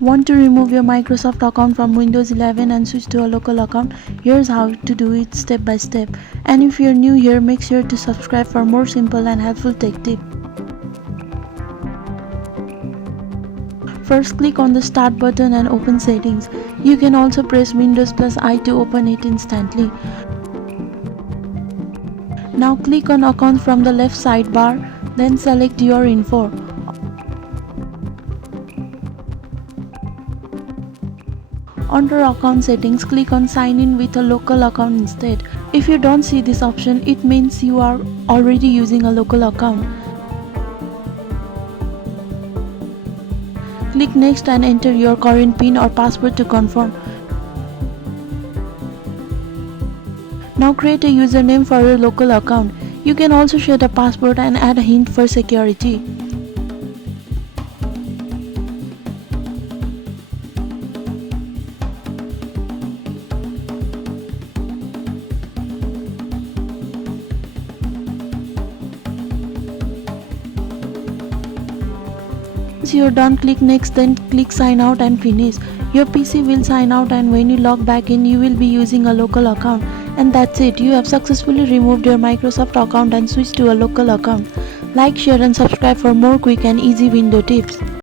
Want to remove your Microsoft account from Windows 11 and switch to a local account? Here's how to do it step by step. And if you're new here, make sure to subscribe for more simple and helpful tech tips. First, click on the Start button and open Settings. You can also press Windows plus I to open it instantly. Now click on Accounts from the left sidebar, then select your info. Under Account Settings, click on Sign in with a local account instead. If you don't see this option, it means you are already using a local account. Click Next and enter your current PIN or password to confirm. Now create a username for your local account. You can also share the password and add a hint for security. Once you're done, click Next, then click Sign Out and finish. Your PC will sign out, and when you log back in, you will be using a local account. And that's it, you have successfully removed your Microsoft account and switched to a local account. Like, share and subscribe for more quick and easy window tips.